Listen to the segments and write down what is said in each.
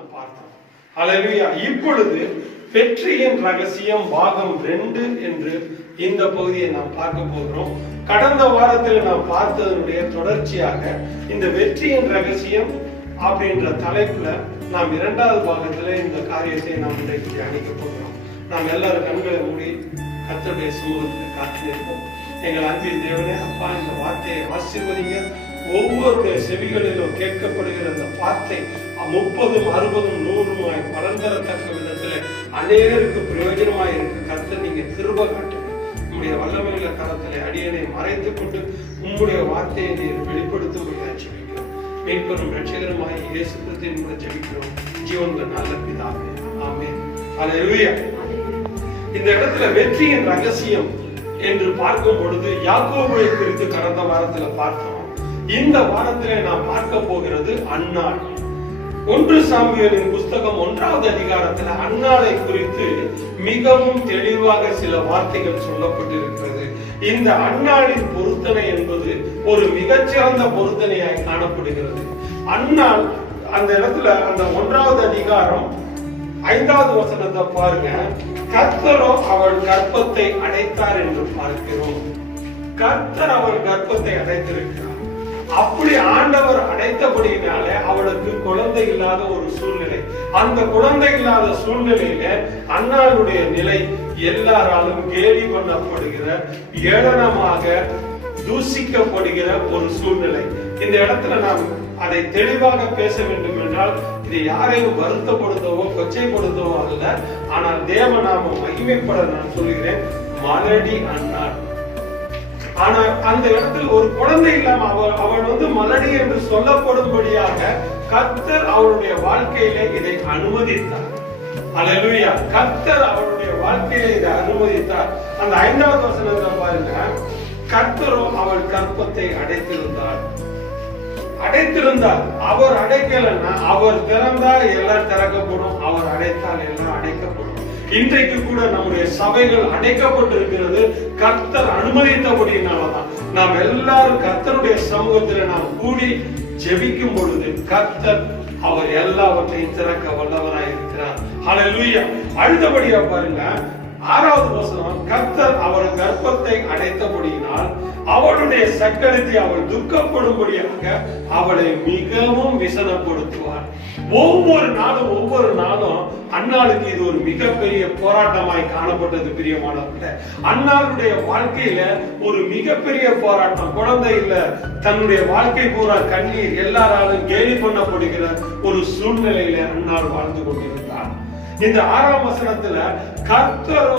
நாம் பார்த்தோம். அல்லேலூயா. இப்பொழுது வெற்றியின் ரகசியம் பாகம் 2 என்று இந்த பகுதியை நாம் பார்க்க போகிறோம். கடந்த வாரத்தில் நாம் பார்த்ததனுடைய தொடர்ச்சியாக இந்த வெற்றியின் ரகசியம் அப்படின்ற தலைப்புல நாம் 2வது பாகத்துல இந்த காரியத்தை நாம் இன்றைக்கு தியானிக்க போகிறோம். நாம் எல்லாரும் கண்களை மூடி கர்த்தருடைய சமூகத்தில் காத்திருப்போம். எங்கள் அன்பின் தேவனே, அப்பா, இந்த வார்த்தையை ஆசீர்வதிங்க. ஒவ்வொருடைய செவிகளிலும் கேட்கப்படுகிற இந்த வார்த்தை 30, 60, 100 பலன் தரத்தக்க விதத்துல அநேகருக்கு பிரயோஜனமாய் இருக்கு. கர்த்தர் நீங்க கிருபை காட்டுங்க. உங்களுடைய வல்லமையுள்ள கரத்திலே அடியனை மறைத்துக் கொண்டு உங்களுடைய வார்த்தையை நீர் வெளிப்படுத்தும்படியாக ஜெபிக்கிறோம். மீட்பெரும் ரட்சகருமாய் இயேசு கிறிஸ்துவின் மூலம் ஜெபிக்கிறோம் ஜீவனுள்ள நல்ல பிதாவே, ஆமென். அல்லேலூயா. இந்த இடத்துல வெற்றியின் ரகசியம் என்று பார்க்கும் பொழுது யாக்கோபை குறித்து கடந்த வாரத்துல பார்த்தோம். இந்த வாரத்திலே நாம் பார்க்க போகிறது அன்னாள். 1 சாமுவேலின் புஸ்தகம் 1வது அதிகாரத்துல அன்னாளை குறித்து மிகவும் தெளிவாக சில வார்த்தைகள் சொல்லப்பட்டிருக்கிறது. இந்த அன்னாளின் பொருத்தனை என்பது ஒரு மிகச்சிறந்த பொருத்தனையாய் காணப்படுகிறது. அன்னாள் அந்த இடத்துல அந்த 1வது அதிகாரம் 5வது வசனத்தை பாருங்க. கர்த்தரோ அவள் கர்ப்பத்தை அடைத்தார் என்று பார்க்கிறோம். கர்த்தர் அவள் கர்ப்பத்தை அடைத்திருக்கிறார். அப்படி ஆண்டவர் அடைத்தபடியினாலே அவளுக்கு குழந்தை இல்லாத ஒரு சூழ்நிலை. அந்த குழந்தை இல்லாத சூழ்நிலையில அன்னாளுடைய நிலை எல்லாராலும் கேலி பண்ணப்படுகிற, ஏளனமாக தூசிக்கப்படுகிற ஒரு சூழ்நிலை. இந்த இடத்துல நாம் அதை தெளிவாக பேச வேண்டும் என்றால் இது யாரையும் வருத்தப்படுத்தவோ கொச்சைப்படுத்தவோ அல்ல. ஆனால் தேவநாம மகிமைப்பட நான் சொல்கிறேன். மலடி அன்னாள். ஆனா அந்த இடத்தில் ஒரு குழந்தை இல்லாம அவள் மலடி என்று சொல்லப்படும்படியாக கர்த்தர் அவளுடைய வாழ்க்கையில இதை அனுமதித்தார். அல்லேலூயா. கர்த்தர் அவளுடைய வாழ்க்கையில இதை அனுமதித்தார். அந்த 5வது வசனத்தை பாருங்க. கர்த்தரோ அவள் கர்ப்பத்தை அடைத்திருந்தார். அவர் அடைக்கலன்னா, அவர் திறந்தா எல்லாம் திறக்கப்படும், அவர் அடைத்தால் எல்லாம் அடைக்கப்படும். இன்றைக்கு கூட நம்முடைய சபைகள் அடைக்கப்பட்டிருக்கிறது கர்த்தர் அனுமதித்தபடியினாலதான். நாம் எல்லாரும் கர்த்தருடைய சமூகத்தில் நாம் கூடி ஜெபிக்கும் பொழுது கர்த்தர் அவர் எல்லாவற்றையும் திறக்க வல்லவராய் இருக்கிறார். ஹல்லேலூயா. அடுத்தபடியா பாருங்க 6வது வசனம். கர்த்தர் அவர் கர்ப்பத்தை அடைத்தபடியினால் அவளுடைய சக்களத்தை அவள் துக்கப்படும்படியாக அவளை மிகவும் விசனப்படுத்துவார். ஒவ்வொரு நாளும் அன்னாளுக்கு இது ஒரு மிகப்பெரிய போராட்டமாய் காணப்பட்டது. பிரியமானவர்களே, அன்னாளுடைய வாழ்க்கையில ஒரு மிகப்பெரிய போராட்டம். குழந்தை இல்ல, தன்னுடைய வாழ்க்கை பூரா கண்ணீர், எல்லாராலும் கேலி பண்ணப்படுகிற ஒரு சூழ்நிலையில அன்னாள் வாழ்ந்து கொண்டிருந்தார். இந்த 6ஆம் வசனத்துல கர்த்தர்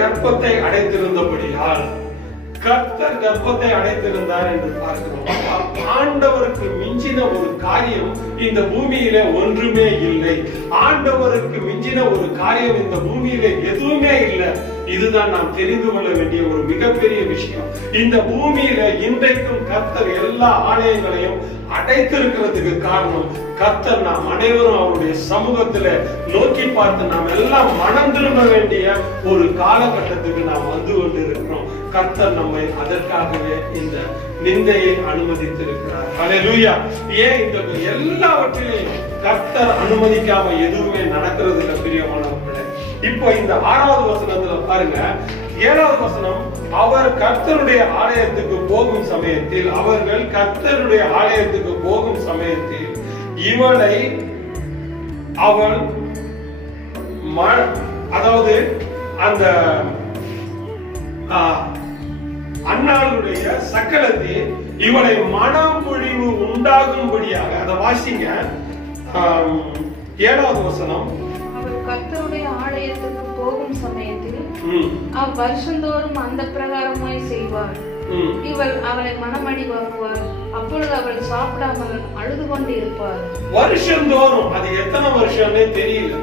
கர்ப்பத்தை அடைத்திருந்தபடியால் கர்த்தர் கர்ப்பத்தை அடைத்திருந்தார் என்று பார்க்கிறோம். ஆண்டவருக்கு மிஞ்சின ஒரு காரியம் இந்த பூமியில ஒன்றுமே இல்லை. ஆண்டவருக்கு மிஞ்சின ஒரு காரியம் இந்த பூமியில எதுவுமே இல்லை. இதுதான் நாம் தெரிந்து கொள்ள வேண்டிய ஒரு மிகப்பெரிய விஷயம். இந்த பூமியில இன்றைக்கும் கர்த்தர் எல்லா ஆலயங்களையும் அடைத்திருக்கிறதுக்கு காரணம் கர்த்தர் நாம் அனைவரும் அவருடைய சமூகத்துல நோக்கி பார்த்து நாம் எல்லாம் மனம் திரும்ப வேண்டிய ஒரு காலகட்டத்துக்கு நாம் வந்து கொண்டு இருக்கிறோம். கர்த்தர் நம்மை அதற்காகவே இந்த நிந்தையை அனுமதித்திருக்கிறார். ஹல்லேலூயா. ஏன் இந்த எல்லாவற்றிலையும் கர்த்தர் அனுமதிக்காம எதுவுமே நடக்கிறது இல்லை பிரியமானவர்களே. இப்போ இந்த 6வது வசனத்துல பாருங்க. 7வது வசனம். அவர் கர்த்தருடைய ஆலயத்துக்கு போகும் சமயத்தில் அவர்கள் கர்த்தருடைய ஆலயத்துக்கு போகும் சமயத்தில் இவளை அவள் அதாவது அந்த அன்னாளுடைய சக்கலத்தில் இவளை மனப்பொழிவு உண்டாகும்படியாக, அதை வாசிங்க. 7வது வசனம். அவர் கர்த்தருடைய ஆலயத்துக்கு போகும் சமயத்தில் வருஷந்தோறும் அந்த பிரகாரமாய் செய்வார். இவள் அவளை மனமடி வாங்குவார். அப்பொழுது அவள் சாப்பிடாமல் அழுது கொண்டு இருப்பார். வருஷந்தோறும், அது எத்தனை வருஷம்னே தெரியல,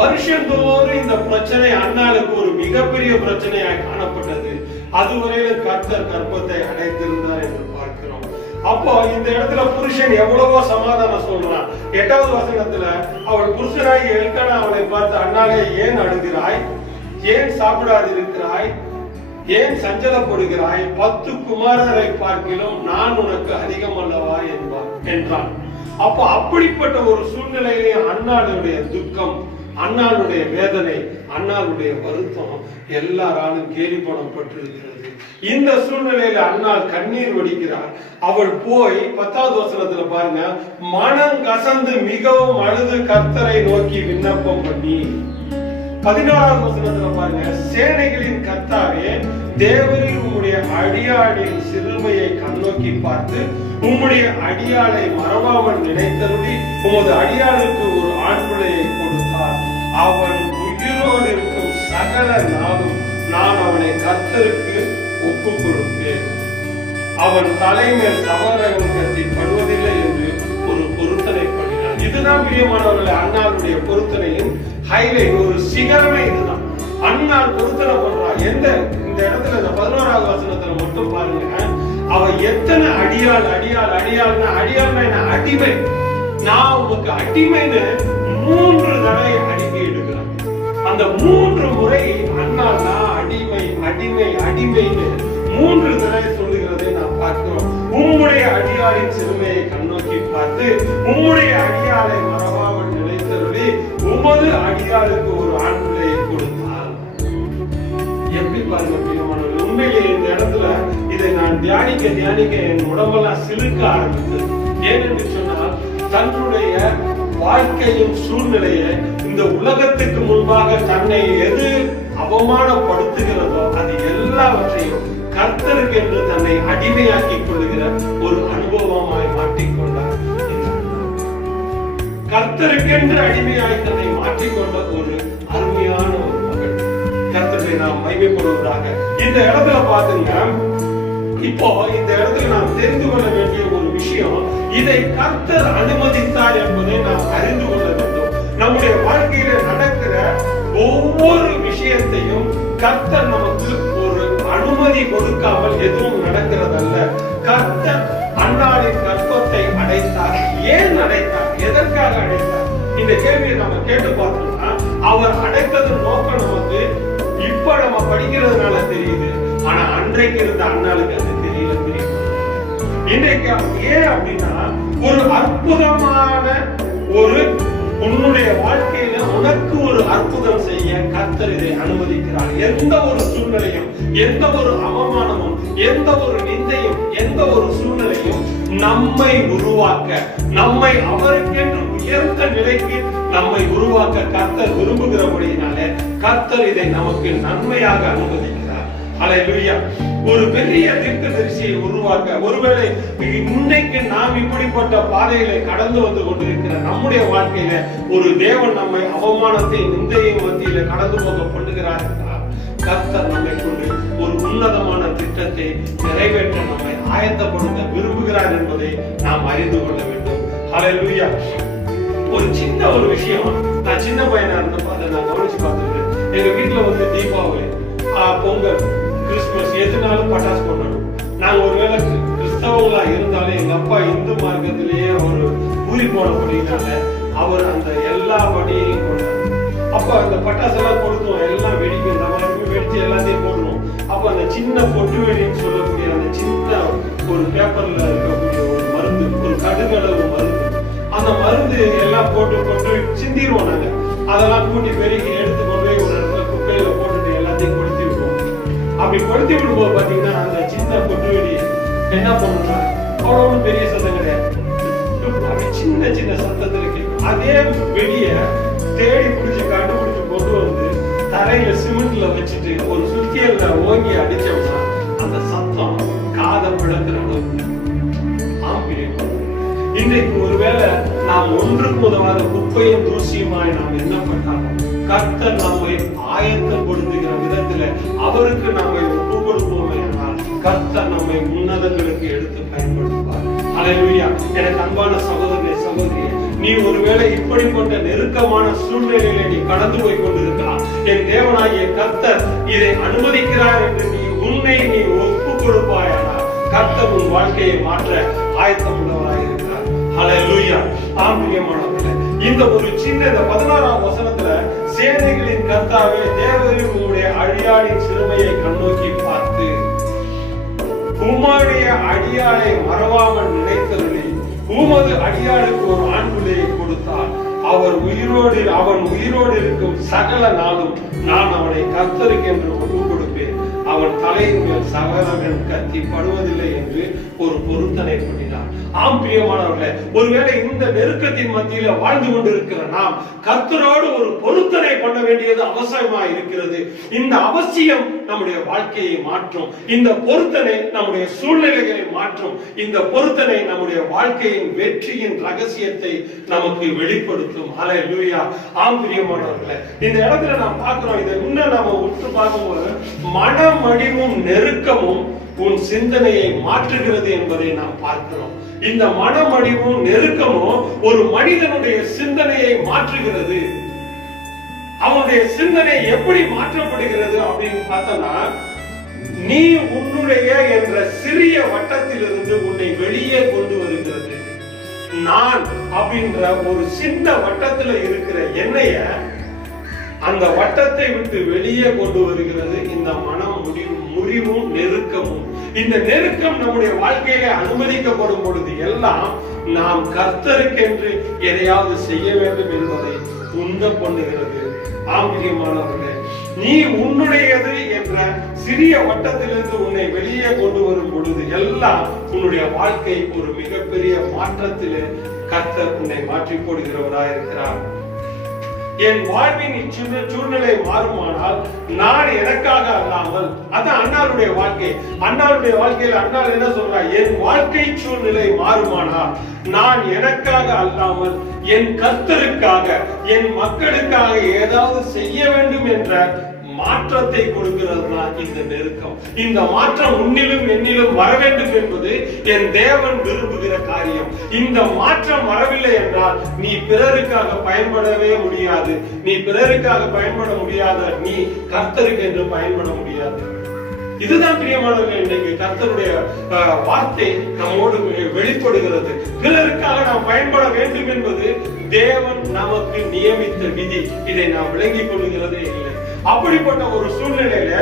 வருஷந்தோறும் இந்த பிரச்சனை அன்னாளுக்கு ஒரு மிகப்பெரிய பிரச்சனையாக காணப்பட்டது. அதுவரையில கர்த்தர் கர்ப்பத்தை அடைத்திருந்தார் என்று பார்க்கிறோம். அப்போ இந்த இடத்துல புருஷன் எவ்வளவோ சமாதானம் சொல்றான். 8வது வசனத்துல அவள் புருஷனாய் எல்கானா அவளை பார்த்து, அன்னாலே ஏன் அழுகிறாய், ஏன் சாப்பிடாதிருக்கிறாய், ஏன் சஞ்சலப்படுகிறாய், 10 குமாரரை பார்க்கிலும் நான் உனக்கு அதிகம் அல்லவா என்றான். அப்போ அப்படிப்பட்ட ஒரு சூழ்நிலையிலே அன்னாளுடைய துக்கம், அன்னாளுடைய வேதனை, அன்னாளுடைய வருத்தம் எல்லாராலும் கேலி பண்ணப்பட்டிருக்கிறது. இந்த சூழ்நிலையில அன்னாள் கண்ணீர் வடிக்கிறார். அவள் போய் 10வது வசனத்துல பாருங்க, மனம் கசந்து மிகவும் அழுது கர்த்தரை நோக்கி விண்ணப்பம் பண்ணி. 14வது வசனத்துல பாருங்க, சேனைகளின் கர்த்தாவே, தேவரில் உம்முடைய அடியாளின் சிறுமையை கண்ணோக்கி பார்த்து உம்முடைய அடியாளை மறவாமல் நினைத்தருளி உமது அடியாளுக்கு ஒரு ஆண் பிள்ளையை கொடுத்தார். அவன் உயிரோடு இருக்கும் சகல நாளும் நான் அவனை கர்த்தருக்கு ஒப்பு கொடுப்பேன். அவன் தலைமையில் தவறகம் கத்தி படுவதில்லை என்று ஒரு பொருத்தனை பண்ணினார். இதுதான் பிரியமானவர்களே அன்னாளுடைய பொருத்தனையின் ஹைலைட், ஒரு சிகரமே இதுதான். அன்னாள் பொருத்தனை பண்றா. இந்த இடத்துல இந்த 11வது வசனத்துல மட்டும் பாருங்க, அவ எத்தனை அடியாள் அடியாள் அடியாள்னா அடியாள்னா அடிமை, நான் உனக்கு அடிமைன்னு 3 தடவை அடிமை எடுக்கிறான். அந்த 3 முறை அன்னாள் நான் அடிமை அடிமை அடிமைன்னு 3 தடவை சொல்லுகிறதை நாம் பார்க்கிறோம். உம்முடைய அடியாளின் சிறுமையை கண்ணோக்கி பார்த்து உம்முடைய அடியாளை மறவாமல் நினைத்தருளி உமது அடியாளுக்கு ஒரு ஆண் பிள்ளையை கொடுத்தார். எப்படி பாருங்க பிரியமானவர்களே, உண்மையிலே இந்த இடத்துல இதை நான் தியானிக்க என் உடம்பெல்லாம் சிலுக்க ஆரம்பித்தது. ஏனென்று சொன்னால் தன்னுடைய வாழ்க்கையும் சூழ்நிலையை இந்த உலகத்துக்கு முன்பாக தன்னை எது அவமானப்படுத்துகிறதோ அது எல்லாவற்றையும் கர்த்தருக்கு என்று தன்னை அடிமையாக்கிக் கொள்ளுகிற ஒரு அனுபவமாய் மாற்றிக்கொண்டார். கர்த்தருக்கென்று அடிமையாய் தன்னை மாற்றிக்கொண்ட ஒரு அருமையான ஒரு மகள். கர்த்தரை நாம் மகிமைப்படுவதாக. இந்த இடத்துல பாத்துங்க, இப்போ இந்த இடத்துல நாம் தெரிந்து கொள்ள வேண்டிய ஒரு விஷயம், இதை கர்த்தர் அனுமதித்தார் என்பதை நாம் அறிந்து கொள்ள வேண்டும். நம்முடைய வாழ்க்கையில நடக்கிற ஒவ்வொரு விஷயத்தையும் கர்த்தர் நமக்கு ஒரு அனுமதி கொடுக்காமல் எதுவும் நடக்கிறதல்ல. கர்த்தர் அன்னாளின் கர்ப்பத்தை அடைத்தார். ஏன் அடைத்தார்? எதற்காக அடைத்தார்? இந்த கேள்வியை நம்ம கேட்டு பார்த்தோம்னா, அவர் அடைத்ததன் நோக்கம் நமக்கு இப்ப நம்ம படிக்கிறதுனால தெரியுது. ஆனா அன்றைக்கு இருந்த அன்னாளுக்கு அது தெரியல. இன்றைக்கு ஏன் அப்படின்னா, ஒரு அற்புதமான ஒரு உன்னுடைய வாழ்க்கையில உனக்கு ஒரு அற்புதம் செய்ய கர்த்தர் இதை அனுமதிக்கிறார். எந்த ஒரு சூழ்நிலையும், எந்த ஒரு அவமானமும், எந்த ஒரு நிந்தையும், எந்த ஒரு சூழ்நிலையும் நம்மை உருவாக்க, நம்மை அவருக்கென்று உயர்ந்த நிலைக்கு நம்மை உருவாக்க கர்த்தர் விரும்புகிறபடியினாலே கர்த்தர் இதை நமக்கு நன்மையாக அனுமதிக்கிறார். அல்லேலூயா. ஒரு பெரிய தீர்க்கதரிசியை உருவாக்க, ஒருவேளை இன்னைக்கு நாம் இப்படிப்பட்ட பாதைகளை கடந்து வந்து கொண்டிருக்கிற நம்முடைய வாழ்க்கையில ஒரு தேவன் நம்மை அவமானத்தை நிந்தையை மத்தியில கடந்து போக பண்ணுகிறார் என்றால் கர்த்தர் நம்மை கொண்டு ஒரு உன்னதமான திட்டத்தை நிறைவேற்ற நம்மை ஆயத்தப்படுத்த விரும்புகிறார் என்பதை நாம் அறிந்து கொள்ள வேண்டும். அல்லேலூயா. ஒரு சின்ன ஒரு விஷயம், நான் சின்ன பையனா இருந்து பார்த்து நான் கவனிச்சு பார்த்துருக்கேன். எங்க வீட்டுல வந்து தீபாவளி, பொங்கல், கிறிஸ்துமஸ் எதுனாலும் பட்டாசு கொண்டாடும். நாங்க ஒருவேளை கிறிஸ்தவங்களா இருந்தாலும் எங்க அப்பா இந்து மார்க்கத்திலேயே ஒரு ஊறி போனபடினால அவர் அந்த எல்லா வழியையும் கொண்டாரு. அப்ப அந்த பட்டாசு எல்லாம் கொடுத்தோம், எல்லாம் வெடிக்கும், நம்ம வெடிச்சு எல்லாத்தையும் போடுவோம். அப்ப அந்த சின்ன பொட்டு வெடின்னு சொல்லக்கூடிய அந்த சின்ன ஒரு பேப்பர்ல இருக்கக்கூடிய ஒரு மருந்து, ஒரு கடுகளவு மருந்து, அந்த மருந்து எல்லாம் போட்டு சிந்திடுவோம். நாங்க அதெல்லாம் கூட்டி பெருக்கி எடுத்து கொண்டு போய் ஒரு இடத்துல குப்பையில போட்டுட்டு எல்லாத்தையும் கொளுத்தி விடுவோம். அப்படி கொளுத்தி விடும்போது பாத்தீங்கன்னா அந்த சின்ன பொட்டு வெடி என்ன பண்ணுறா, அவ்வளவு பெரிய சத்தம் கிடையாது, அப்படி சின்ன சின்ன சத்தத்துல கேட்கும். அதே வெடிய தேடி பிடிச்சு கண்டுபிடிச்சு கொண்டு வந்து தரையில சிமெண்ட்ல வச்சுட்டு ஒரு சுத்தியல்ல ஓங்கி அடிச்சோம்னா அந்த சத்தம் காதை பிளக்கிற அளவுக்கு. இன்றைக்கு ஒருவேளை நாம் ஒன்றுக்கு உதவாத குப்பையும் தூசியுமாய் நாம் என்ன பண்ணாலும் கர்த்தர் நம்மை ஆயத்தப்படுத்துகிற விதத்துல அவருக்கு நம்மை ஒப்பு கொடுப்போமே ஆனால் கர்த்தர் நம்மை உன்னதங்களுக்கு எடுத்து பயன்படுத்துவார். அல்லேலூயா. எனக்கு அன்பான சகோதரனே, சகோதரியே, நீ ஒருவேளை இப்படிப்பட்ட நெருக்கமான சூழ்நிலையில நீ கடந்து போய் கொண்டிருக்கலாம். என் தேவனாகிய கர்த்தர் இதை அனுமதிக்கிறார் என்று உன்னை நீ ஒப்பு கொடுப்பாயானால் கர்த்தர் உன் வாழ்க்கையை மாற்ற ஆயத்தம் உள்ளவராக இருக்கிறார். அல்லேலூயா. ஆம்பிரியமானவர்களே, இந்த ஒரு சின்ன 16ஆம் வசனத்துல சேனைகளின் கர்த்தாவே, தேவரீர் உம்முடைய அடியாளின் சிறுமையை கண்ணோக்கி பார்த்து உம்முடைய அடியாளை மறவாமல் நினைத்தருளி உமது அடியாளுக்கு ஒரு ஆண் பிள்ளையை கொடுத்தார். அவன் உயிரோடு இருக்கும் சகல நாளும் நான் அவனை கர்த்தருக்கு என்று ஒப்பு கொடுப்பேன். அவன் தலையின் மேல் சகலவன் கத்தி படுவதில்லை என்று ஒரு பொருத்தனை பண்ணினார். ஆம் பிரியமானவர்களே, ஒருவேளை இந்த நெருக்கத்தின் மத்தியில வாழ்ந்து கொண்டிருக்கிற நாம் கர்த்தரோடு ஒரு பொருத்தனை பண்ண வேண்டியது அவசியமா இருக்கிறது. இந்த அவசியம் நம்முடைய வாழ்க்கையை மாற்றும். இந்த பொருத்தனை நம்முடைய சூழ்நிலைகளை மாற்றும். இந்த பொருத்தனை நம்முடைய வாழ்க்கையின் வெற்றியின் ரகசியத்தை நமக்கு வெளிப்படுத்தும். ஹல்லேலூயா. ஆம் பிரியமானவர்களே, இந்த இடத்துல நாம் பார்க்கிறோம், இதை இன்னும் நாம உற்று பார்க்கும்போது மனமடிவும் நெருக்கமும் உன் சிந்தனையை மாற்றுகிறது என்பதை நாம் பார்க்கிறோம். இந்த மனமடிவும் நெருக்கமும் ஒரு மனிதனுடைய சிந்தனையை மாற்றுகிறது. அவனுடைய சிந்தனை எப்படி மாற்றப்படுகிறது அப்படின்னு பார்த்தோம்னா, நீ உன்னுடைய என்ற சிறிய வட்டத்திலிருந்து உன்னை வெளியே கொண்டு வருகிறது. நான் அப்படின்ற ஒரு சின்ன வட்டத்துல இருக்கிற எண்ணெய அந்த வட்டத்தை விட்டு வெளியே கொண்டு வருகிறது இந்த மனம் முறிவும் நெருக்கமும். இந்த நெருக்கம் நம்முடைய வாழ்க்கையில அனுமதிக்கப்படும் பொழுது எல்லாம் நாம் கர்த்தருக்கென்று எதையாவது செய்ய வேண்டும் என்பதை உந்த பண்ணுகிறது. ஆம்பிரியமானவர்களே, நீ உன்னுடையது என்ற சிறிய வட்டத்திலிருந்து உன்னை வெளியே கொண்டு வரும் பொழுது எல்லாம் உன்னுடைய வாழ்க்கை ஒரு மிகப்பெரிய மாற்றத்திலே கர்த்தர் உன்னை மாற்றி போடுகிறவராய் இருக்கிறார். என் வாழ்வின் சூழ்நிலை மாறுமானால் நான் எனக்காக அல்லாமல், அதான் அண்ணாளுடைய வாழ்க்கை. அண்ணாளுடைய வாழ்க்கையில் அண்ணாள் என்ன சொல்றார்? என் வாழ்க்கை சூழ்நிலை மாறுமானால் நான் எனக்காக அல்லாமல் என் கர்த்தருக்காக, என் மக்களுக்காக ஏதாவது செய்ய வேண்டும் என்ற மாற்றத்தை கொடுக்கிறதுனா இந்த நெருக்கம். இந்த மாற்றம் உன்னிலும் என்னிலும் வர வேண்டும் என்பது என் தேவன் விரும்புகிற காரியம். இந்த மாற்றம் வரவில்லை என்றால் நீ பிறருக்காக பயன்படவே முடியாது. நீ பிறருக்காக பயன்பட முடியாத நீ கர்த்தருக்கு என்று பயன்பட முடியாது. இதுதான் பிரியமானவர்கள், இன்றைக்கு கர்த்தருடைய வார்த்தை நம்மோடு வெளிப்படுகிறது. பிறருக்காக நாம் பயன்பட வேண்டும் என்பது தேவன் நமக்கு நியமித்த விதி. இதை நாம் விளங்கிக் கொள்கிறதே இல்லை. அப்படிப்பட்ட ஒரு சூழ்நிலையில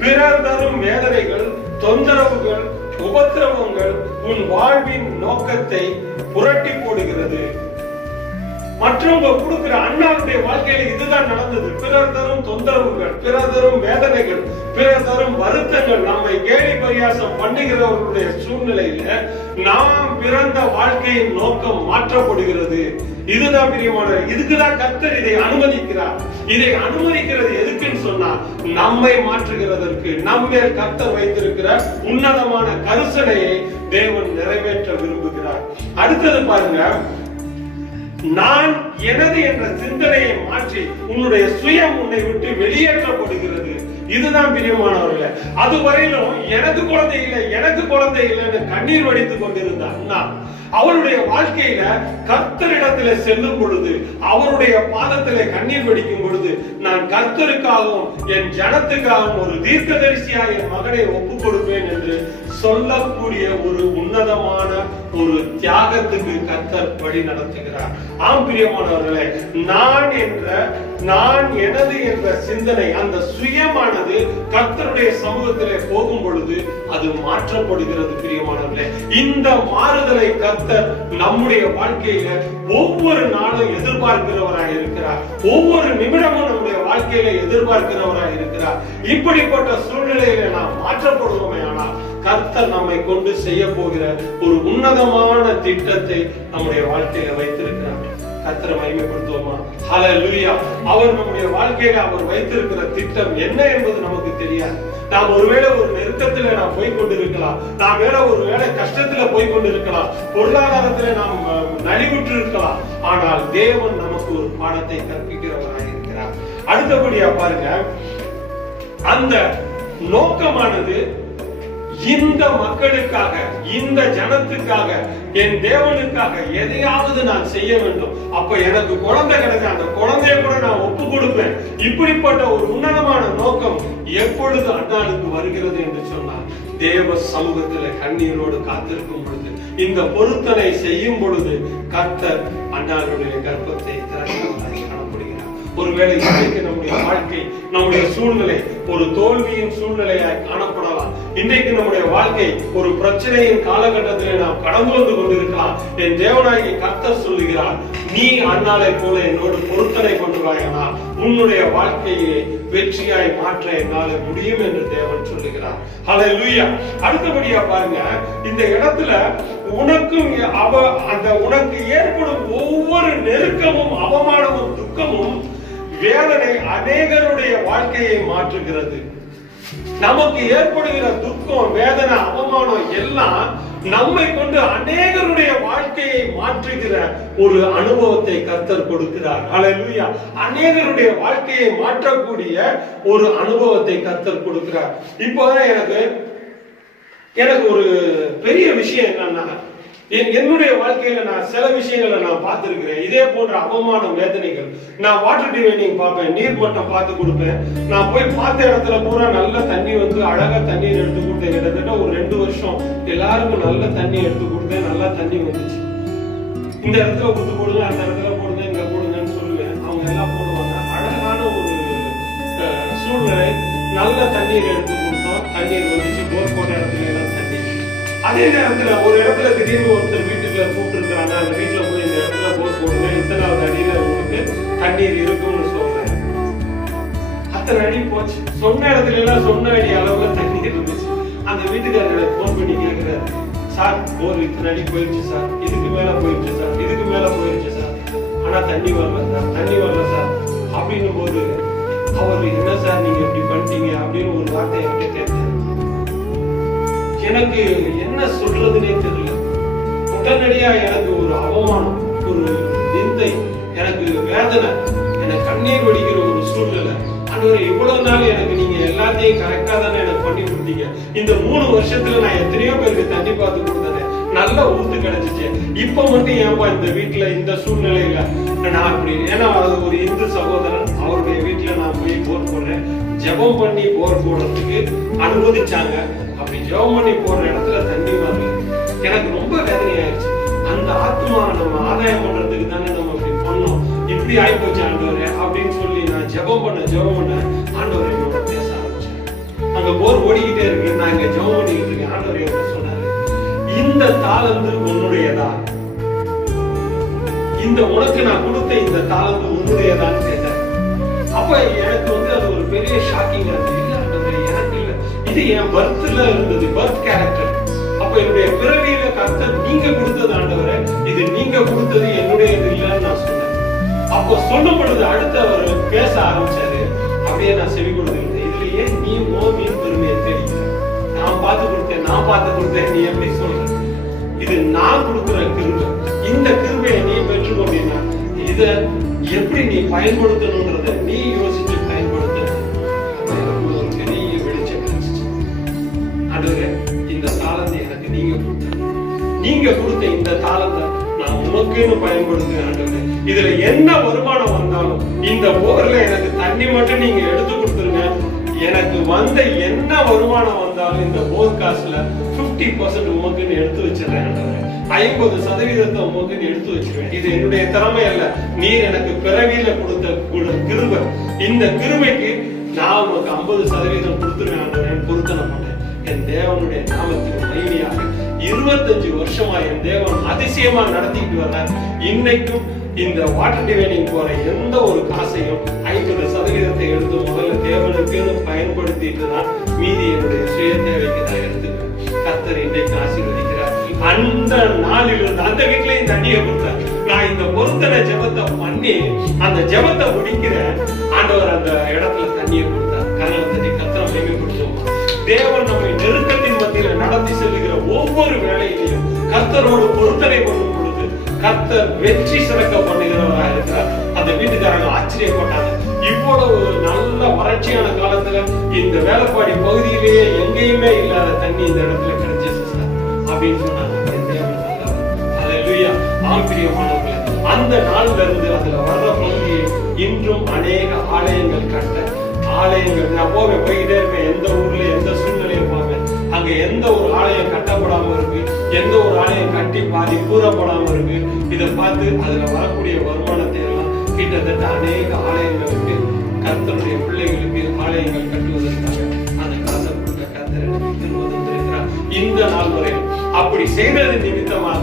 பிறர் தரும் வேதனைகள், தொந்தரவுகள், உபத்திரவங்கள் உன் வாழ்வின் நோக்கத்தை புரட்டி போடுகிறது. மற்றவங்க கொடுக்கிற அண்ணாவுடைய வாழ்க்கையில இதுதான் நடந்தது. பிறர் தரும் தொந்தரவுகள், பிறர் தரும் வேதனைகள், பிறர் தரும் வருத்தங்கள் நம்மை கேலி பரியாசம் பண்ணுகிறவர்களுடைய சூழ்நிலையில நாம் பிறந்த வாழ்க்கையின் நோக்கம் மாற்றப்படுகிறது. இதுதான் பிரியமான, இதுக்குதான் கர்த்தர் இதை அனுமதிக்கிறார். இதை அனுமதிக்கிறது எதுக்குன்னு சொன்னா நம்மை மாற்றுகிறதற்கு. நம்மே கர்த்தர் வைத்திருக்கிற உன்னதமான கருசனையை தேவன் நிறைவேற்ற விரும்புகிறார். அடுத்தது பாருங்க, நான் எனது என்ற சிந்தனையை மாற்றி உன்னுடைய சுயம் உன்னை விட்டு வெளியேற்றப்படுகிறது. இதுதான் பிரியமானவர்களே. அதுவரையிலும் எனக்கு குழந்தை இல்லை, எனக்கு குழந்தை இல்லைன்னு கண்ணீர் வடித்துக் கொண்டிருந்த அண்ணா அவருடைய வாழ்க்கையில கர்த்தரிடத்திலே செல்லும் பொழுது, அவருடைய பாதத்திலே கண்ணீர் வடிக்கும் பொழுது, நான் கர்த்தருக்காகவும் என் ஜனத்துக்காகவும் ஒரு தீர்க்கதரிசியா என் மகனை ஒப்புக் கொடுப்பேன் என்று சொல்லக்கூடிய ஒரு உன்னதமான ஒரு தியாகத்துக்கு கர்த்தர் வழி நடத்துகிறார். ஆம் பிரியமானவர்களே, நான் எனது என்ற சிந்தனை, அந்த சுயமானது கர்த்தருடைய சமூகத்திலே போகும் பொழுது அது மாற்றப்படுகிறது. பிரியமானவர்களே, இந்த மாறுதலை கர்த்தர் நம்முடைய வாழ்க்கையில ஒவ்வொரு நாளும் எதிர்பார்க்கிறவராக இருக்கிறார். ஒவ்வொரு நிமிடமும் நம்முடைய வாழ்க்கையில எதிர்பார்க்கிறவராக இருக்கிறார். இப்படிப்பட்ட சூழ்நிலையில நாம் மாற்றப்படுவோமே ஆனால் கர்த்தர் நம்மை கொண்டு செய்ய போகிற ஒரு உன்னதமான திட்டத்தை நம்முடைய வாழ்க்கையில வைத்திருக்கிறார். கர்த்தரை மகிமைப்படுத்துவோமா? ஹல்லேலூயா. அவர் நம்முடைய வாழ்க்கையில அவர் வைத்திருக்கிற திட்டம் என்ன என்பது நமக்கு தெரியாது. நாம் ஒருவேளை ஒரு நெருக்கத்துல நாம் போய் கொண்டிருக்கலாம், நாம் ஒருவேளை கஷ்டத்துல போய் கொண்டிருக்கலாம், பொருளாதாரத்துல நாம் நலிவுற்று இருக்கலாம். ஆனால் தேவன் நமக்கு ஒரு பாடத்தை கற்பிக்கிறவராக இருக்கிறார். அடுத்தபடியா பாருங்க, அந்த நோக்கமானது இந்த மக்களுக்காக, இந்த ஜனத்துக்காக, என் தேவனுக்காக எதையாவது நான் செய்ய வேண்டும். அப்ப எனக்கு குழந்தை கிடைச்ச அந்த குழந்தைய கூட நான் ஒப்பு கொடுப்பேன். இப்படிப்பட்ட ஒரு உன்னதமான நோக்கம் எப்பொழுது அண்ணாளுக்கு வருகிறது என்று சொன்னால், தேவ சமூகத்தில் கண்ணீரோடு காத்திருக்கும் பொழுது, இந்த பொருத்தனை செய்யும் பொழுது கர்த்தர் அண்ணாளுடைய கர்ப்பத்தை திறக்கிறவராய் காணப்படுகிறார். ஒருவேளை இன்றைக்கு நம்முடைய வாழ்க்கை, நம்முடைய சூழ்நிலை ஒரு தோல்வியின் சூழ்நிலையாய் காணப்படலாம். இன்றைக்கு நம்முடைய வாழ்க்கை ஒரு பிரச்சனையின் காலகட்டத்திலே நாம் கடந்து வந்து கொண்டிருக்கலாம். என் தேவனாகிய கர்த்தர் சொல்லுகிறார், நீ அண்ணாலை போல என்னோடு பொருத்தனை கொண்டுவாயானால் உன்னுடைய வாழ்க்கையை வெற்றியாய் மாற்ற என்னால முடியும் என்று தேவன் சொல்லுகிறார். ஹல்லேலூயா. அடுத்தபடியா பாருங்க, இந்த இடத்துல உனக்கும் உனக்கு ஏற்படும் ஒவ்வொரு நெருக்கமும் அவமானமும் துக்கமும் வேதனை அநேகருடைய வாழ்க்கையை மாற்றுகிறது. நமக்கு ஏற்படுகிற துக்கம், வேதனை, அவமானம் எல்லாம் நம்மை கொண்டு அநேகருடைய வாழ்க்கையை மாற்றுகிற ஒரு அனுபவத்தை கர்த்தர் கொடுக்கிறார். ஹல்லேலூயா. அநேகருடைய வாழ்க்கையை மாற்றக்கூடிய ஒரு அனுபவத்தை கர்த்தர் கொடுக்கிறார். இப்போதான் எனக்கு ஒரு பெரிய விஷயம் என்னன்னா, என்னுடைய வாழ்க்கையில நான் சில விஷயங்களை நான் பார்த்திருக்கிறேன். இதே போன்ற அவமானம், வேதனைகள். நான் வாட்டர் டிவைனிங் பார்ப்பேன், நீர் மட்டம் பார்த்து கொடுப்பேன். நான் போய் பார்த்த இடத்துல பூரா நல்ல தண்ணி வந்து அழகா தண்ணீர் எடுத்து கொடுத்தேன். கிட்டத்தட்ட ஒரு 2 வருஷம் எல்லாருக்கும் நல்ல தண்ணி எடுத்து கொடுத்தேன். நல்லா தண்ணி வந்துச்சு. இந்த இடத்துல ஊத்து போடுங்க, அந்த இடத்துல போடுங்க, இங்க போடுங்கன்னு சொல்லுவேன். அவங்க எல்லாம் போடுவாங்க. அழகான ஒரு சூழ்நிலை. நல்ல தண்ணீர் எடுத்து கொடுத்தோம். தண்ணீர் வந்துச்சு. போர் போட்ட இடத்துல எல்லாம் தண்ணி. அதே நேரத்துல ஒரு இடத்துல திடீர்னு ஒருத்தர் வீட்டுக்குள்ள கூப்பிட்டு இருக்கிறாங்க. அந்த வீட்டுல போய் இந்த இடத்துல போர் போடுங்க, இத்தனாவது அடியில உங்களுக்கு தண்ணீர் இருக்கும்னு சொல்றேன். அத்தனை அடி போச்சு. சொன்ன இடத்துல எல்லாம் சொன்ன அடி அளவுல தண்ணீர் இருந்துச்சு. அந்த வீட்டுக்காரர் போன் பண்ணி கேட்கிறாரு, சார் போர் இத்தனை அடி போயிடுச்சு சார், இதுக்கு மேல போயிடுச்சு சார், இதுக்கு மேல போயிடுச்சு சார், ஆனா தண்ணி வரல சார், தண்ணி வரல சார் அப்படின்னும் போது அவர், என்ன சார் நீங்க இப்படி பண்ணிட்டீங்க அப்படின்னு ஒரு வார்த்தை என்கிட்ட கேட்டார். எனக்கு என்ன சொல்றதுன்னே தெரியல. உடனடியா எனக்கு ஒரு அவமானம், ஒரு நிந்தை, எனக்கு வேதனை, எனக்கு கண்ணீர் வடிக்கிற ஒரு சூழ்நிலை. ஆண்டவரே, இவ்வளவு நாள் எனக்கு நீங்க எல்லாத்தையும் கரெக்டா தானே எனக்கு பண்ணி கொடுத்தீங்க. இந்த 3 வருஷத்துல நான் எத்தனையோ பேருக்கு தண்ணி பார்த்து கொடுத்தேன், நல்ல ஊத்து கிடைச்சிச்சு. இப்ப மட்டும் ஏன்பா இந்த வீட்டுல இந்த சூழ்நிலையில நான் இப்படி, ஏன்னா அது ஒரு இந்து சகோதரன், அவருடைய வீட்டுல நான் போய் போர் போடுறேன். ஜெபம் பண்ணி போர் போடுறதுக்கு அனுமதிச்சாங்க. அப்படி ஜெபம் பண்ணி போற இடத்துல தண்ணி வரல. எனக்கு ரொம்ப வேதனை ஆயிடுச்சு. அந்த ஆத்மா நம்ம ஆதாயம் பண்றதுக்கு தானே நம்ம இப்படி பண்ணோம், இப்படி ஆயிப்போச்சு ஆண்டவரே அப்படின்னு சொல்லி நான் ஜெபம் பண்ண ஆண்டவரே என்னோட பேச ஆரம்பிச்சேன். அங்க போர் ஓடிக்கிட்டே இருக்கு, நான் இங்க ஜெபம் பண்ணிக்கிட்டு இருக்கேன். ஆண்டவரே என்ன சொன்னாரு, இந்த தாளந்து உன்னுடையதா, இந்த உனக்கு நான் கொடுத்த இந்த தாளந்து உன்னுடையதான்னு கேட்டேன். அப்ப எனக்கு அது ஒரு பெரிய ஷாக்கிங் ஆச்சு. இல்ல ஆண்டவரே, எனக்கு இல்ல, இது என் பர்த்ல இருந்தது, பர்த் கேரக்டர். அப்ப என்னுடைய பிறவியில கர்த்தர் நீங்க கொடுத்தது ஆண்டவரே, இது நீங்க கொடுத்தது என்னுடையது இல்லைன்னு நான் சொன்னேன். அப்போ சொல்லும் பொழுது அடுத்து அவர் பேச ஆரம்பிச்சாரு. அப்படியே நான் செவி கொடுத்துருந்தேன். இதுலயே நீ ஓமியின் பெருமையை தெரிவிக்கிற, நான் பார்த்து கொடுத்தேன் நீ எப்படி சொல்ற? இது நான் கொடுக்கிற கிருபை. இந்த கிருபையை நீ பெற்றுக்கொண்டீங்கன்னா இத எப்படி நீ பயன்படுத்தணும்ன்றத நீ யோசிச்சு பயன்படுத்த. ஒரு பெரிய வெளிச்சம் கிடைச்சிச்சு. ஆண்டவரே, இந்த தாளத்தை எனக்கு நீங்க கொடுத்த இந்த தாளத்தை நான் உனக்குன்னு பயன்படுத்துறேன் ஆண்டவரே. இதுல என்ன வருமானம் வந்தாலும் இந்த போர்ல எனக்கு தண்ணி மட்டும் நீங்க எடுத்து கொடுத்துருங்க. எனக்கு வந்த என்ன வருமானம் வந்தாலும் இந்த போர் காசுல 50% உமக்குன்னு எடுத்து வச்சிடறேன் ஆண்டவரே. 50% உமக்குன்னு எடுத்து வச்சிருவேன். இது என்னுடைய திறமை அல்ல, நீர் எனக்கு பிறவியில கொடுத்த கிருபை. இந்த கிருபைக்கு நான் உனக்கு 50% கொடுத்துருவேன் ஆண்டவரே. பொருத்தனை பண்ணேன். என் தேவனுடைய நாமத்துக்கு மகிமையாக 25 வருஷமா என் தேவன் அதிசயமா நடத்திட்டு வர்றார். இன்னைக்கும் இந்த வாட்டர் டிவைனிங் போற எந்த ஒரு காசையும் 50% எடுத்து முதல்ல தேவனுக்கு பயன்படுத்திட்டு தான் மீதி என்னுடைய சுய தேவைக்கு நான் எடுத்துக்கிறேன். கர்த்தர் இன்றைக்கு ஆசீர்வதிக்கிறார். அந்த நாளிலிருந்து அந்த வீட்டுலயும் தண்ணியை கொடுத்தார். நான் இந்த பொருத்தனை ஜெபத்தை பண்ணி அந்த ஜெபத்தை முடிக்கிறேன். ஆண்டவர் அந்த இடத்துல தண்ணியை கொடுத்தார். கனவு தண்ணி கர்த்தரை மகிமைப்படுத்துவோம். தேவன் நம்மை நெருக்கத்தின் மத்தியில நடத்தி செல்லுகிற ஒவ்வொரு வேலையிலையும் கர்த்தரோடு பொருத்தனை பண்ணும் பொழுது கர்த்தர் வெற்றி சிறக்க பண்ணுகிறவராக இருக்கிறார். அந்த வீட்டுக்காரங்க ஆச்சரியப்பட்டாங்க. இவ்வளவு நல்ல வறட்சியான காலத்துல இந்த வேலைப்பாடி பகுதியிலேயே எங்கேயுமே இல்லாத தண்ணி இந்த இடத்துல கிடைச்சிச்சு சார் அப்படின்னு சொன்னாங்க. ஹல்லேலூயா. ஆம்பிரியமானவர்களே, அந்த நாள்ல இருந்து அதுல வர்ற பகுதியை இன்றும் அநேக ஆலயங்கள் கட்ட ஆலயங்கள் நான் போய்கிட்டே இருப்பேன். எந்த ஊர்ல எந்த சூழ்நிலையை பார்ப்பேன். அங்க எந்த ஒரு ஆலயம் கட்டப்படாம இருக்கு, எந்த ஒரு ஆலயம் கட்டி பாதி கூறப்படாம இருக்கு, இதை பார்த்து அதுல வரக்கூடிய வருமானத்தை எல்லாம் கிட்டத்தட்ட அநேக ஆலயங்களுக்கு கர்த்தருடைய பிள்ளைகளுக்கு ஆலயங்கள் கட்டுவதற்காக அந்த காசை கொடுத்த கர்த்தர் இந்த நாள் வரை அப்படி செய்தது நிமித்தமாக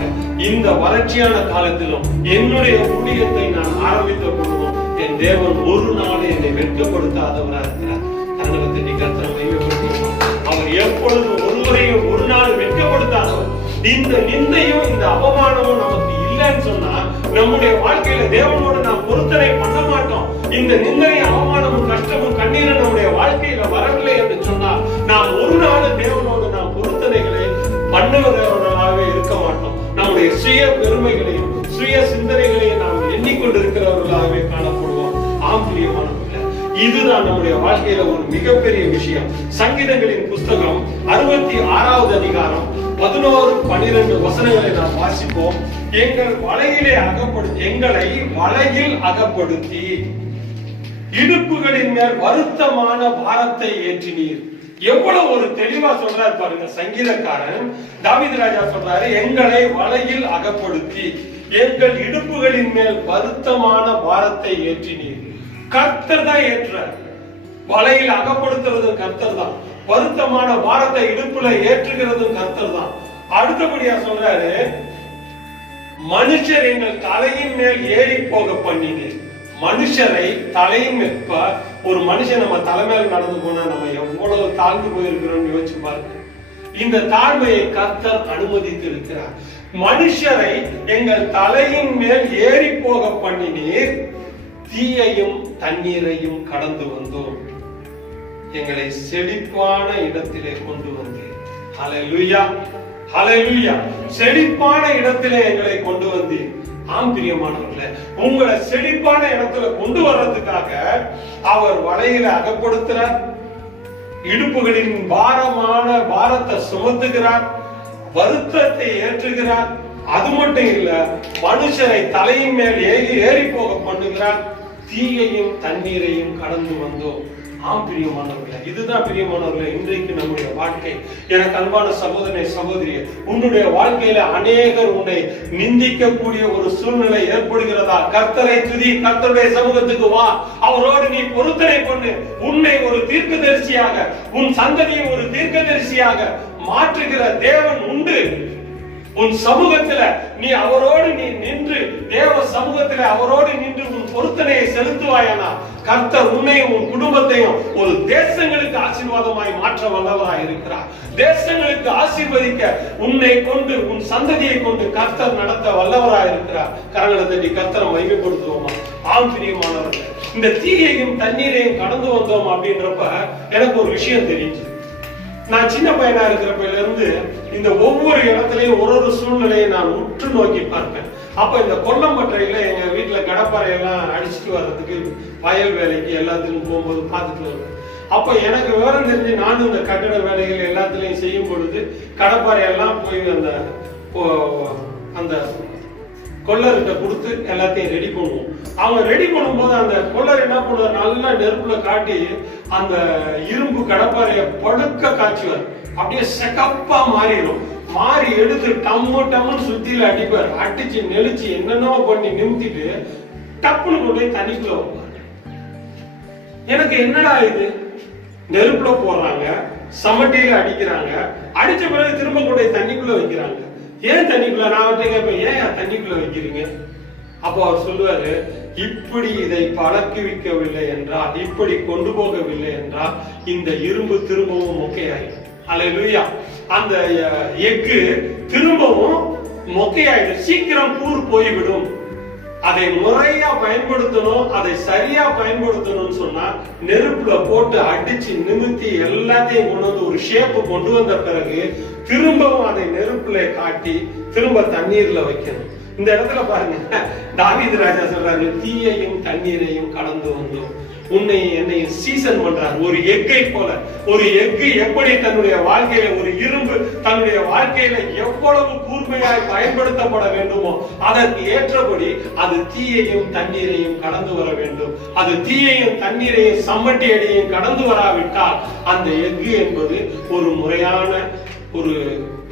இந்த வறட்சியான காலத்திலும் என்னுடைய ஊழியத்தை நான் ஆரம்பித்த பொழுதும் என் தேவன் ஒரு நாள் என்னை வெட்கப்படுத்தாதவராக இருக்கிறார். கர்த்தரை கர்த்தரை மகிமைப்படுத்துவோம். அவர் எப்பொழுதும் ஒருவரையும் ஒரு நாள் வெட்கப்படுத்தாதவர். இந்த நிந்தையும் இந்த அவமானமும் நமக்கு இல்லைன்னு சொன்னா நம்முடைய வாழ்க்கையில தேவனோடு நாம் பொருத்தனை பண்ண மாட்டோம். இந்த நிந்தையும் அவமானமும் கஷ்டமும் கண்ணீரும் நம்முடைய வாழ்க்கையில வரவில்லை என்று சொன்னால் நாம் ஒரு நாள் தேவனோடு நாம் பொருத்தனைகளை பண்ணுவதவர்களாகவே இருக்க மாட்டோம். நம்முடைய சுய பெருமைகளையும் சுய சிந்தனைகளையும் நாம் எண்ணிக்கொண்டிருக்கிறவர்களாகவே காணப்படுவோம். ஆம்பிரியமானவர்கள், இதுதான் நம்முடைய வாழ்க்கையில ஒரு மிகப்பெரிய விஷயம். சங்கீதங்களின் புஸ்தகம் 66வது அதிகாரம் 11-12 வசனங்களை நாம் வாசிப்போம். எங்களை வலையில் அகப்படுத்தி இடுப்புகளின் மேல் வருத்தமான பாரத்தை ஏற்றினீர். எவ்வளவு ஒரு தெளிவா சொல்றாரு பாருங்க சங்கீதக்காரன். தாவீது ராஜா சொல்றாரு, எங்களை வலையில் அகப்படுத்தி எங்கள் இடுப்புகளின் மேல் வருத்தமான பாரத்தை ஏற்றினீர். கர்த்தர் தான் ஏற்றார். வலையில் அகப்படுத்துறதும் கர்த்தர் தான். வருத்தமான பாரத்தை இடுப்புல ஏற்றுகிறதும் கர்த்தர் தான். அடுத்தபடியா சொல்றாரு, மனுஷர் எங்கள் தலையின் மேல் ஏறி போக பண்ணினீர். மனுஷரை தலையின் மேல், ஒரு மனுஷன் நம்ம தலைமையில் நடந்து போனா நம்ம எவ்வளவு தாழ்ந்து போயிருக்கிறோம் யோசிச்சு பாருங்க. இந்த தாழ்மையை கர்த்தர் அனுமதித்து இருக்கிறார். மனுஷரை எங்கள் தலையின் மேல் ஏறி போக பண்ணினீர். தீயையும் தண்ணீரையும் கடந்து வந்தோம். எங்களை செழிப்பான இடத்திலே கொண்டு வந்தீர். ஹல்லேலூயா, ஹல்லேலூயா. செழிப்பான இடத்திலே எங்களை கொண்டு வந்தீர். ஆம் பிரியமானவர்களே, உங்களை செழிப்பான இடத்துல கொண்டு வர்றதுக்காக அவர் வலையில அகப்படுத்துறார். இடுப்புகளின் பாரமான பாரத்தை சுமத்துகிறார். வருத்தத்தை ஏற்றுகிறார். அது மட்டும் இல்ல, மனுஷரை தலையின் மேல் ஏறி போக பண்ணுகிறார். தீயையும் தண்ணீரையும் கடந்து வந்தோம். ஆம் பிரியமானவர்களே, இதுதான் பிரியமானவர்களே இன்றைக்கு நம்முடைய வாழ்க்கை. எனக்கு அன்பான சகோதரனே சகோதரியே, உன்னுடைய வாழ்க்கையில அநேகர் உன்னை நிந்திக்கக்கூடிய ஒரு சூழ்நிலை ஏற்படுகிறதா? கர்த்தரை துதி, கர்த்தருடைய சமூகத்துக்கு வா, அவரோடு நீ பொருத்தனை பண்ணு. உன்னை ஒரு தீர்க்கதரிசியாக, உன் சந்ததியை ஒரு தீர்க்கதரிசியாக மாற்றுகிற தேவன் உண்டு. உன் சமூகத்துல நீ அவரோடு நீ நின்று, தேவ சமூகத்துல அவரோடு நின்று உன் பொருத்தனையை செலுத்துவாயனா, கர்த்தர் உன்னையும் உன் குடும்பத்தையும் ஒரு தேசங்களுக்கு ஆசீர்வாதமாய் மாற்ற வல்லவராய் இருக்கிறார். தேசங்களுக்கு ஆசீர்வதிக்க உன்னை கொண்டு, உன் சந்ததியை கொண்டு கர்த்தர் நடத்த வல்லவராய் இருக்கிறார். கரங்களை தட்டி கர்த்தரை மகிமைப்படுத்துவோமா? ஆம் பிரியமானவர்களே, இந்த தீயையும் தண்ணீரையும் கடந்து வந்தோம் அப்படின்றப்ப எனக்கு ஒரு விஷயம் தெரிஞ்சு. நான் சின்ன பையனா இருக்கிறப்பல இருந்து இந்த ஒவ்வொரு இடத்துலயும் ஒரு சூழ்நிலையை நான் உற்று நோக்கி பார்ப்பேன். அப்ப இந்த கொல்லம்பற்றையில எங்க வீட்டுல கடப்பாறையெல்லாம் அடிச்சுட்டு வர்றதுக்கு வயல் வேலைக்கு எல்லாத்துக்கும் போகும்போது பார்த்துட்டு வருவேன். அப்ப எனக்கு விவரம் தெரிஞ்சு நானும் இந்த கட்டட வேலைகள் எல்லாத்துலயும் செய்யும் பொழுது கடப்பாறையெல்லாம் போய் அந்த கொல்லர்கிட்ட கொடுத்து எல்லாத்தையும் ரெடி பண்ணுவோம். அவங்க ரெடி பண்ணும்போது அந்த கொல்லர் என்ன பண்ணுவார், நல்லா நெருப்புல காட்டி அந்த இரும்பு கடப்பாறைய படுக்க காய்ச்சுவார். அப்படியே செகப்பா மாறிடும். மாறி எடுத்து டம்முன்னு சுத்தியில அடிப்பார். அடிச்சு நெளிச்சு என்னென்னோ பண்ணி நிமித்திட்டு டப்புன்னு கொண்டு போய் தண்ணிக்குள்ள வைப்பார். எனக்கு என்னடா இது, நெருப்புல போடுறாங்க, சமட்டியில அடிக்கிறாங்க, அடிச்ச பிறகு திரும்ப கொண்டு போய் தண்ணிக்குள்ள வைக்கிறாங்க. ஏன் தண்ணிக்குள்ள? நான் அவர்கிட்ட கேட்பேன், ஏன் தண்ணிக்குள்ள வைக்கிறீங்க? அப்போ அவர் சொல்லுவாரு, இப்படி இதை பழக்குவிக்கவில்லை என்றால், இப்படி கொண்டு போகவில்லை என்றால் இந்த இரும்பு திரும்பவும் மொக்கையாயிடும். அல்லேலூயா. அந்த எஃகு திரும்பவும் மொக்கையாயிடும், சீக்கிரம் கூர் போய்விடும். அதை முறையா பயன்படுத்தணும், அதை சரியா பயன்படுத்தணும்னு சொன்னா நெருப்புல போட்டு அடிச்சு நிமித்தி எல்லாத்தையும் கொண்டு வந்து ஒரு ஷேப்பு கொண்டு வந்த பிறகு திரும்பவும் அதை நெருப்புல காட்டி திரும்ப தண்ணீர்ல வைக்கணும். இந்த இடத்துல பாருங்க, தாவீது ராஜா சொல்றாரு, தீயையும் தண்ணீரையும் கடந்து வந்தோம். உன்னை என்னையும் சீசன் பண்றார். ஒரு எக்கை போல, ஒரு எஃகு எப்படி தன்னுடைய வாழ்க்கையில, ஒரு இரும்பு தன்னுடைய வாழ்க்கையில எவ்வளவு கூர்மையாய் பயன்படுத்தப்பட வேண்டுமோ அதற்கு ஏற்றபடி அது தீயையும் தண்ணீரையும் கடந்து வர வேண்டும். அது தீயையும் தண்ணீரையும் சம்மட்டி அடியையும் கடந்து வராவிட்டால் அந்த எஃகு என்பது ஒரு முறையான ஒரு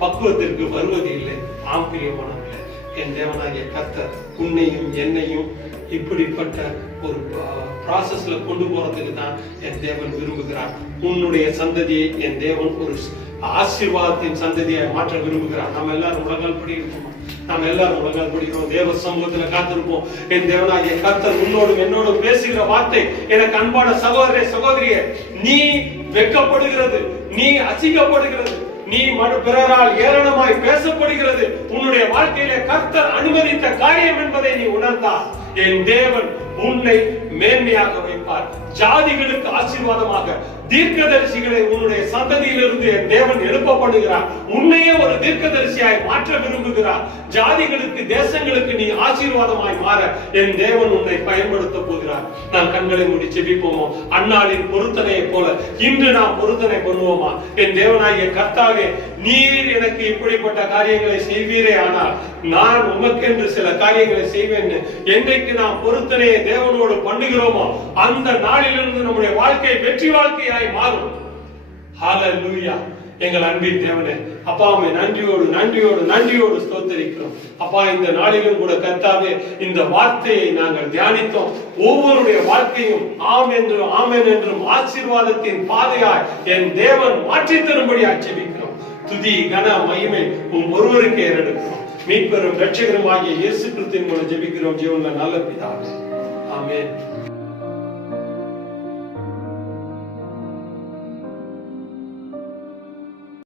பக்குவத்திற்கு வருவது இல்லை. ஆம் பிரியமானவர்களே, என் தேவனாகிய கர்த்தர் உன்னையும் என்னையும் இப்படிப்பட்ட ஒரு ப்ராசஸ்ல கொண்டு போறதுக்கு தான் என் தேவன் விரும்புகிறார். உன்னுடைய சந்ததியை என் தேவன் ஒரு ஆசீர்வாதத்தின் சந்ததியை மாற்ற விரும்புகிறார். நாம் எல்லாரும் முழங்கால் படி இருப்போம். நாம் எல்லாரும் முழங்கால் படிக்கிறோம். தேவ சமூகத்துல காத்திருப்போம். என் தேவனாகிய கர்த்தர் உன்னோடும் என்னோடும் பேசுகிற வார்த்தை, எனக்கு அன்பான சகோதரே சகோதரியே, நீ வெட்கப்படுகிறது, நீ அசிங்கப்படுகிறது, நீ பிறரால் ஏளனமாய் பேசப்படுகிறது உன்னுடைய வாழ்க்கையிலே கர்த்தர் அனுமதித்த காரியம் என்பதை நீ உணர்ந்தால் என் தேவன் உன்னை மேன்மையாக வைப்பார். ஜாதிகளுக்கு ஆசீர்வாதமாக தீர்க்கதரிசிகளை உன்னுடைய சந்ததியிலிருந்து என் தேவன் எழுப்பப்படுகிறார். உன்னையே ஒரு தீர்க்கதரிசியாய் மாற்ற விரும்புகிறார். ஜாதிகளுக்கு தேசங்களுக்கு நீ ஆசீர்வாதமாய் மாற என் தேவன் உன்னை பயன்படுத்த போகிறார். நாம் கண்களை மூடி ஜெபிப்போமோ? அன்னாளின் பொருத்தனையை போல இன்று நாம் பொருத்தனை பண்ணுவோமா? என் தேவனாகிய கர்த்தாவே, நீர் எனக்கு இப்படிப்பட்ட காரியங்களை செய்வீரே, ஆனால் நான் உமக்கென்று சில காரியங்களை செய்வேன். என்றைக்கு நாம் பொருத்தனையை தேவனோடு பண்ணுகிறோமோ அந்த நாளிலிருந்து நம்முடைய வாழ்க்கை வெற்றி வாழ்க்கையாய் மாறும். ஹல்லேலூயா. எங்கள் அன்பின் தேவனே, அப்பா உம்மை நன்றியோடு நன்றியோடு நன்றியோடு ஸ்தோத்திரிக்கிறோம். அப்பா, இந்த நாளிலும் கூட கர்த்தாவே இந்த வார்த்தையை நாங்கள் தியானித்தோம். ஒவ்வொருடைய வாழ்க்கையும் ஆம் என்றும் ஆமென் என்றும் ஆசீர்வாதத்தின் பாதையாய் என் தேவன் மாற்றி தரும்படி ஜெபிக்கிறோம். துதி கன மகிமை ஒருவருக்கே ஏறெடுக்கிறோம். மீட்பெரும் இரட்சகரும் ஆகிய இயேசு கிறிஸ்துவின் மூலம் ஜெபிக்கிறோம் ஜீவனுள்ள நல்ல பிதாவே. ஆமென்.